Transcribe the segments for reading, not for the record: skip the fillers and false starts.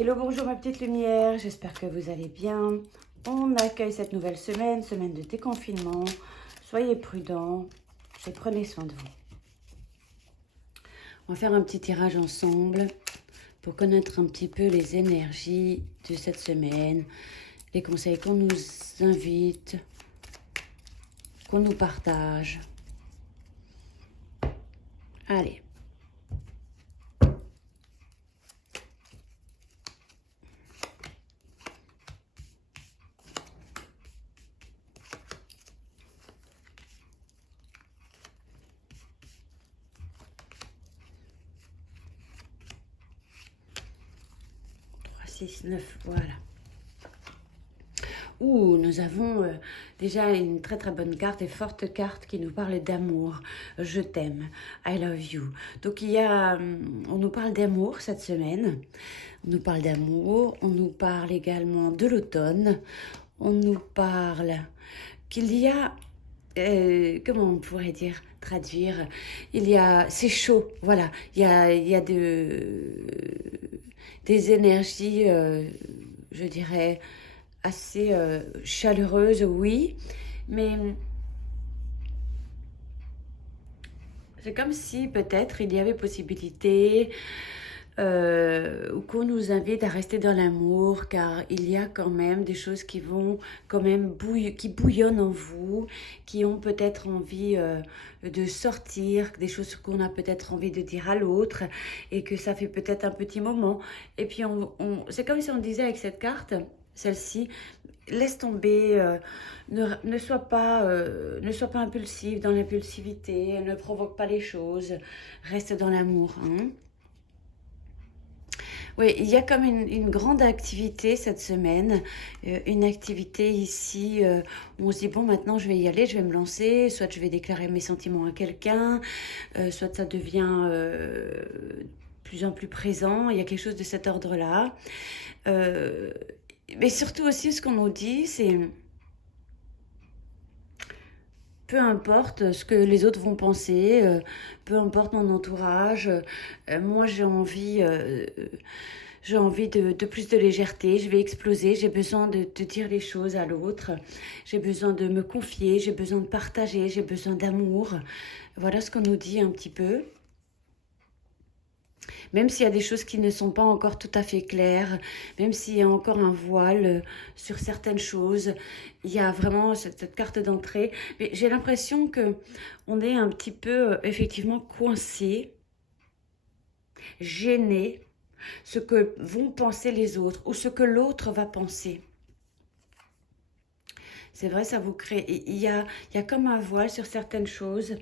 Hello, bonjour ma petite lumière, j'espère que vous allez bien. On accueille cette nouvelle semaine, semaine de déconfinement. Soyez prudents et prenez soin de vous. On va faire un petit tirage ensemble pour connaître un petit peu les énergies de cette semaine, les conseils qu'on nous invite, qu'on nous partage. Allez. Voilà. Ouh, nous avons déjà une très très bonne carte et forte carte qui nous parle d'amour. Je t'aime, I love you. Donc on nous parle d'amour cette semaine. On nous parle d'amour, on nous parle également de l'automne. On nous parle qu'il y a, comment on pourrait traduire, c'est chaud, voilà. Il y a des énergies, je dirais, assez chaleureuse, oui, mais c'est comme si peut-être il y avait possibilité ou qu'on nous invite à rester dans l'amour, car il y a quand même des choses qui vont quand même qui bouillonnent en vous, qui ont peut-être envie de sortir, des choses qu'on a peut-être envie de dire à l'autre, et que ça fait peut-être un petit moment. Et puis c'est comme si on disait avec cette carte, celle-ci, laisse tomber, ne sois pas impulsif dans l'impulsivité, ne provoque pas les choses, reste dans l'amour. Hein. Oui, il y a comme une grande activité cette semaine, une activité ici où on se dit, bon, maintenant je vais y aller, je vais me lancer, soit je vais déclarer mes sentiments à quelqu'un, soit ça devient plus en plus présent, il y a quelque chose de cet ordre-là. Mais surtout aussi, ce qu'on nous dit, c'est peu importe ce que les autres vont penser, peu importe mon entourage, moi j'ai envie de plus de légèreté, je vais exploser, j'ai besoin de dire les choses à l'autre, j'ai besoin de me confier, j'ai besoin de partager, j'ai besoin d'amour. Voilà ce qu'on nous dit un petit peu. Même s'il y a des choses qui ne sont pas encore tout à fait claires, même s'il y a encore un voile sur certaines choses, il y a vraiment cette carte d'entrée. Mais j'ai l'impression qu'on est un petit peu effectivement coincé, gêné, ce que vont penser les autres ou ce que l'autre va penser. C'est vrai, ça vous crée... Il y a comme un voile sur certaines choses.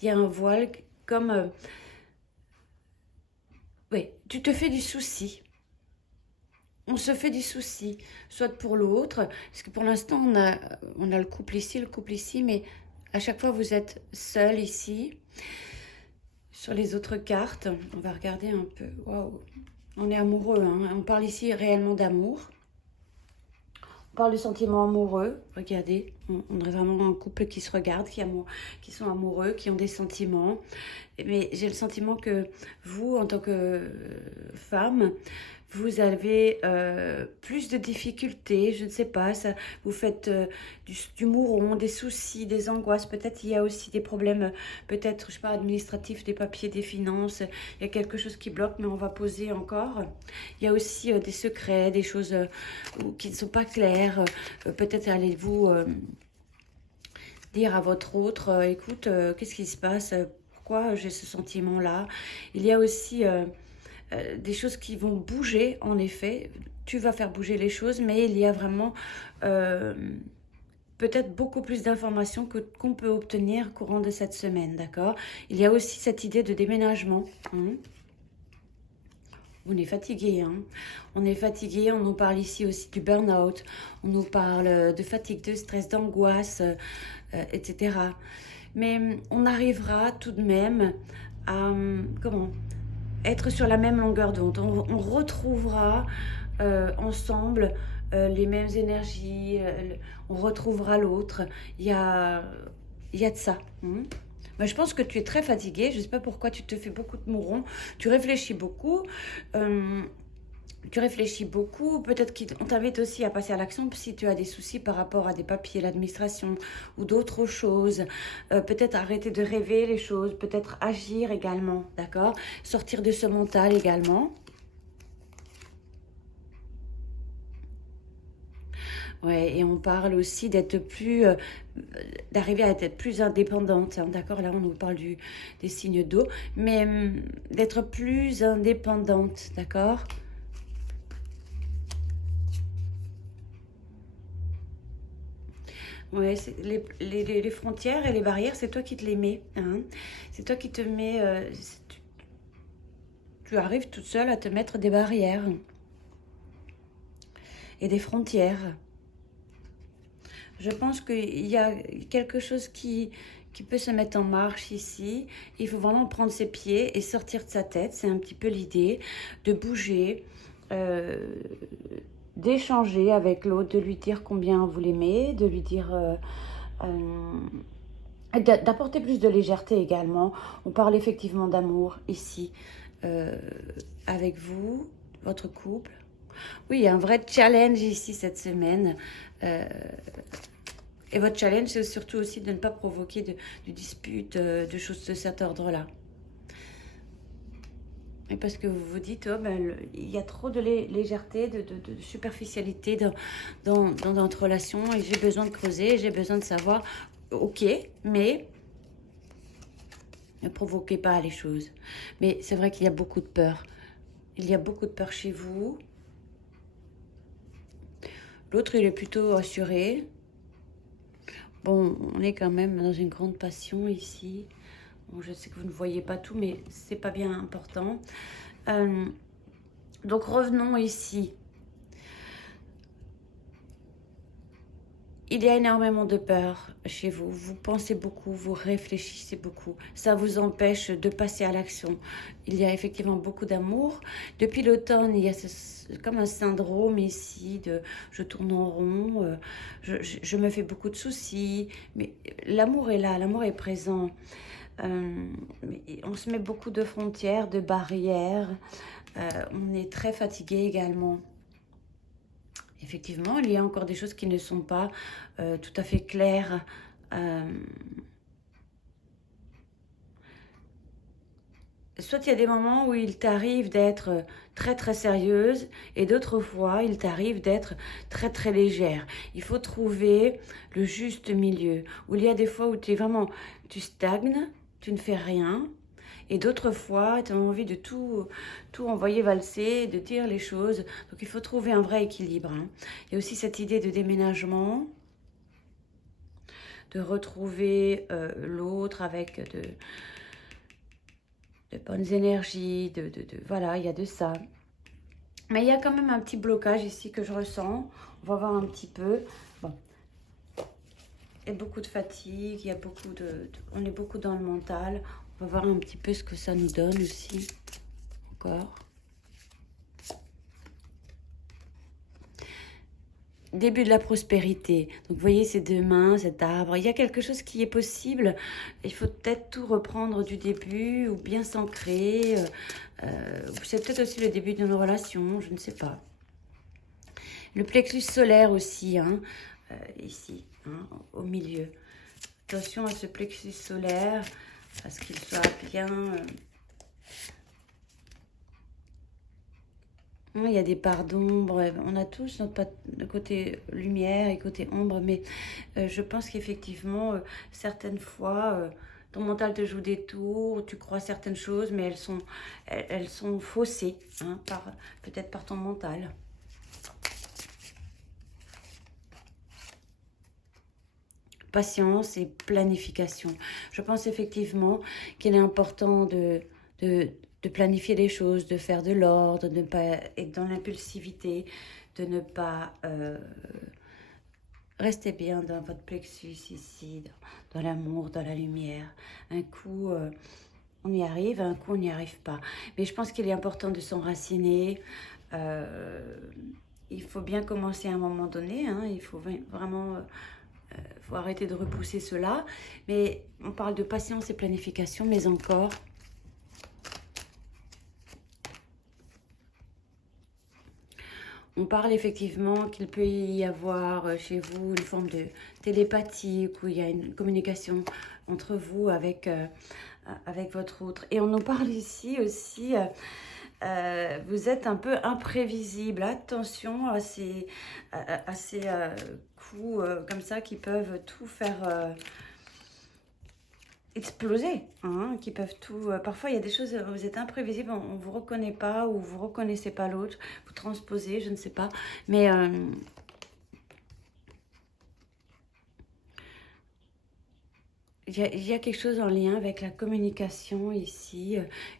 Il y a un voile comme... oui, tu te fais du souci. On se fait du souci, soit pour l'autre, parce que pour l'instant, on a le couple ici, mais à chaque fois, vous êtes seul ici. Sur les autres cartes, on va regarder un peu. Waouh, on est amoureux, hein. On parle ici réellement d'amour. On parle de sentiments amoureux. Regardez, on est vraiment un couple qui se regarde, qui sont amoureux, qui ont des sentiments. Mais j'ai le sentiment que vous, en tant que femme, vous avez plus de difficultés, je ne sais pas, ça, vous faites du mouron, des soucis, des angoisses, peut-être il y a aussi des problèmes, peut-être, je sais pas, administratifs, des papiers, des finances, il y a quelque chose qui bloque, mais on va poser encore. Il y a aussi des secrets, des choses qui ne sont pas claires, peut-être allez-vous dire à votre autre, écoute, qu'est-ce qui se passe, pourquoi j'ai ce sentiment-là. Il y a aussi... des choses qui vont bouger, en effet. Tu vas faire bouger les choses, mais il y a vraiment peut-être beaucoup plus d'informations qu'on peut obtenir au courant de cette semaine, d'accord? Il y a aussi cette idée de déménagement. Hein. On est fatigué, hein. On est fatigué, on nous parle ici aussi du burn-out, on nous parle de fatigue, de stress, d'angoisse, etc. Mais on arrivera tout de même à, être sur la même longueur d'onde. On retrouvera ensemble les mêmes énergies, on retrouvera l'autre. Il y a de ça. Hein. Mais je pense que tu es très fatiguée. Je ne sais pas pourquoi tu te fais beaucoup de mourons. Tu réfléchis beaucoup. Tu réfléchis beaucoup, peut-être qu'on t'invite aussi à passer à l'action si tu as des soucis par rapport à des papiers, l'administration ou d'autres choses. Peut-être arrêter de rêver les choses, peut-être agir également, d'accord? Sortir de ce mental également. Ouais, et on parle aussi d'être plus, d'arriver à être plus indépendante, hein, d'accord? Là, on nous parle des signes d'eau, mais d'être plus indépendante, d'accord? Ouais, les frontières et les barrières, c'est toi qui te les mets, hein. C'est toi qui te mets, tu arrives toute seule à te mettre des barrières et des frontières. Je pense qu'il y a quelque chose qui peut se mettre en marche ici. Il faut vraiment prendre ses pieds et sortir de sa tête. C'est un petit peu l'idée de bouger, euh, d'échanger avec l'autre, de lui dire combien vous l'aimez, de lui dire... d'apporter plus de légèreté également. On parle effectivement d'amour ici euh, avec vous, votre couple. Oui, il y a un vrai challenge ici cette semaine. Euh, Et votre challenge, c'est surtout aussi de ne pas provoquer de disputes, de choses de cet ordre-là. Et parce que vous vous dites, oh, ben, il y a trop de légèreté, de superficialité dans notre relation et j'ai besoin de creuser, j'ai besoin de savoir, ok, mais ne provoquez pas les choses. Mais c'est vrai qu'il y a beaucoup de peur. Il y a beaucoup de peur chez vous. L'autre, il est plutôt assuré. Bon, on est quand même dans une grande passion ici. Bon, je sais que vous ne voyez pas tout, mais c'est pas bien important. Donc revenons ici. Il y a énormément de peur chez vous. Vous pensez beaucoup, vous réfléchissez beaucoup. Ça vous empêche de passer à l'action. Il y a effectivement beaucoup d'amour. Depuis l'automne, il y a comme un syndrome ici de je tourne en rond, je me fais beaucoup de soucis. Mais l'amour est là, l'amour est présent. Mais on se met beaucoup de frontières, de barrières. On est très fatigué également. Effectivement, il y a encore des choses qui ne sont pas tout à fait claires. Soit il y a des moments où il t'arrive d'être très très sérieuse et d'autres fois il t'arrive d'être très très légère. Il faut trouver le juste milieu. Où il y a des fois où tu stagnes, tu ne fais rien. Et d'autres fois, tu as envie de tout envoyer valser, de dire les choses. Donc il faut trouver un vrai équilibre, hein. Il y a aussi cette idée de déménagement, de retrouver l'autre avec de bonnes énergies, voilà, il y a de ça. Mais il y a quand même un petit blocage ici que je ressens. On va voir un petit peu. Bon. Il y a beaucoup de fatigue, il y a beaucoup on est beaucoup dans le mental. On va voir un petit peu ce que ça nous donne aussi. Encore. Début de la prospérité. Donc, vous voyez ces deux mains, cet arbre. Il y a quelque chose qui est possible. Il faut peut-être tout reprendre du début ou bien s'ancrer. C'est peut-être aussi le début d'une relation, je ne sais pas. Le plexus solaire aussi, hein, ici, hein, au milieu. Attention à ce plexus solaire, parce qu'il soit bien... Il y a des parts d'ombre, on a tous notre côté lumière et côté ombre, mais je pense qu'effectivement, certaines fois, ton mental te joue des tours, tu crois certaines choses, mais elles sont faussées, hein, peut-être par ton mental. Patience et planification. Je pense effectivement qu'il est important de planifier les choses, de faire de l'ordre, de ne pas être dans l'impulsivité, de ne pas rester bien dans votre plexus ici, dans l'amour, dans la lumière. Un coup, on y arrive, un coup, on n'y arrive pas. Mais je pense qu'il est important de s'enraciner. Il faut bien commencer à un moment donné, hein, il faut vraiment... faut arrêter de repousser cela. Mais on parle de patience et planification, mais encore... On parle effectivement qu'il peut y avoir chez vous une forme de télépathie, où il y a une communication entre vous avec, avec votre autre. Et on nous parle ici aussi, vous êtes un peu imprévisible. Attention à ces coups comme ça qui peuvent tout faire exploser, hein, qui peuvent tout... parfois, il y a des choses, vous êtes imprévisible, on ne vous reconnaît pas ou vous ne reconnaissez pas l'autre, vous transposez, je ne sais pas. Mais il y a quelque chose en lien avec la communication ici,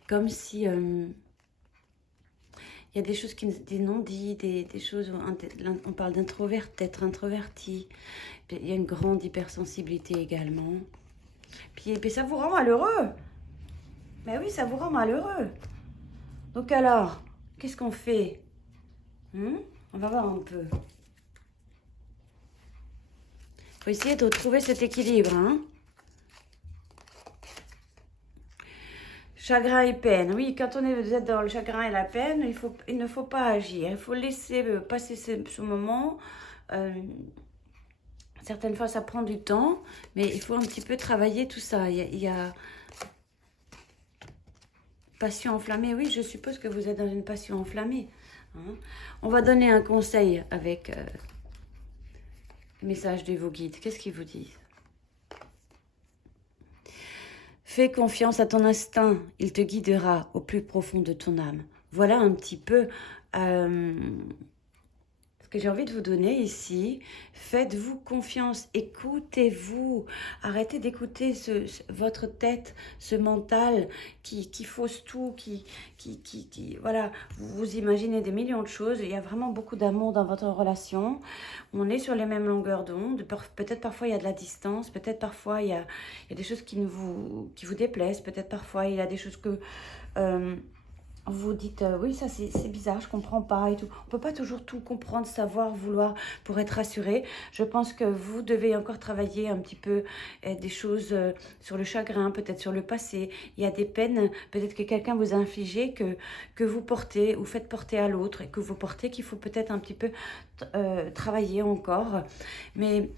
comme si... il y a des choses, des non-dits, des choses, on parle d'introvert, d'être introverti. Il y a une grande hypersensibilité également. Puis ça vous rend malheureux. Mais oui, ça vous rend malheureux. Donc alors, qu'est-ce qu'on fait? On va voir un peu. Il faut essayer de retrouver cet équilibre. Hein. Chagrin et peine. Oui, quand vous êtes dans le chagrin et la peine, il ne faut pas agir. Il faut laisser passer ce moment. Certaines fois, ça prend du temps, mais il faut un petit peu travailler tout ça. Il y a passion enflammée. Oui, je suppose que vous êtes dans une passion enflammée. Hein. On va donner un conseil avec le message de vos guides. Qu'est-ce qu'ils vous disent? Fais confiance à ton instinct. Il te guidera au plus profond de ton âme. Voilà un petit peu... que j'ai envie de vous donner ici. Faites-vous confiance, écoutez-vous, arrêtez d'écouter votre tête, ce mental qui fausse tout, voilà, vous imaginez des millions de choses. Il y a vraiment beaucoup d'amour dans votre relation, on est sur les mêmes longueurs d'onde, peut-être parfois il y a de la distance, peut-être parfois il y a des choses qui vous déplaisent, peut-être parfois il y a des choses que... vous dites, oui, ça c'est bizarre, je comprends pas et tout. On peut pas toujours tout comprendre, savoir, vouloir pour être rassuré. Je pense que vous devez encore travailler un petit peu des choses sur le chagrin, peut-être sur le passé. Il y a des peines, peut-être que quelqu'un vous a infligé, que vous portez ou faites porter à l'autre et que vous portez, qu'il faut peut-être un petit peu travailler encore. Mais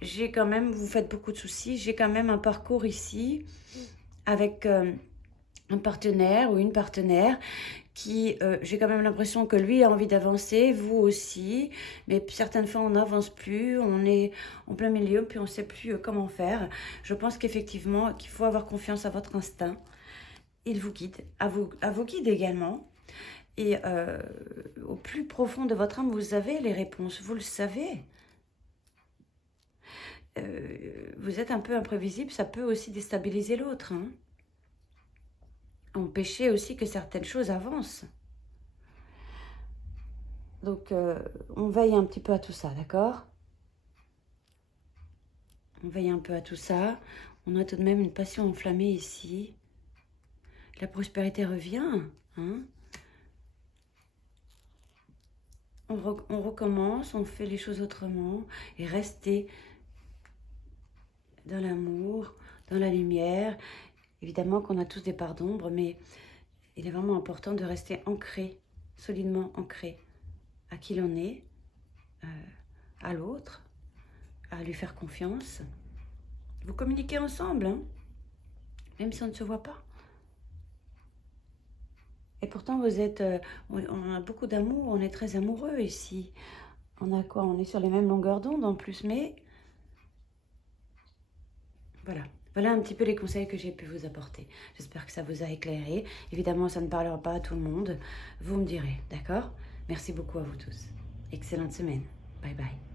j'ai quand même, vous faites beaucoup de soucis, j'ai quand même un parcours ici avec... un partenaire ou une partenaire qui, j'ai quand même l'impression que lui a envie d'avancer, vous aussi, mais certaines fois on n'avance plus, on est en plein milieu, puis on ne sait plus comment faire. Je pense qu'effectivement, qu'il faut avoir confiance à votre instinct. Il vous guide, à vos guides également. Et au plus profond de votre âme, vous avez les réponses, vous le savez. Vous êtes un peu imprévisible, ça peut aussi déstabiliser l'autre, hein. Empêcher aussi que certaines choses avancent. Donc, on veille un petit peu à tout ça, d'accord? On veille un peu à tout ça. On a tout de même une passion enflammée ici. La prospérité revient, hein? On recommence, on fait les choses autrement et rester dans l'amour, dans la lumière. Évidemment qu'on a tous des parts d'ombre, mais il est vraiment important de rester ancré, solidement ancré à qui l'on est, à l'autre, à lui faire confiance. Vous communiquez ensemble, hein, même si on ne se voit pas. Et pourtant, vous êtes, on a beaucoup d'amour, on est très amoureux ici. On a quoi? On est sur les mêmes longueurs d'onde en plus, mais voilà. Voilà un petit peu les conseils que j'ai pu vous apporter. J'espère que ça vous a éclairé. Évidemment, ça ne parlera pas à tout le monde. Vous me direz, d'accord? Merci beaucoup à vous tous. Excellente semaine. Bye bye.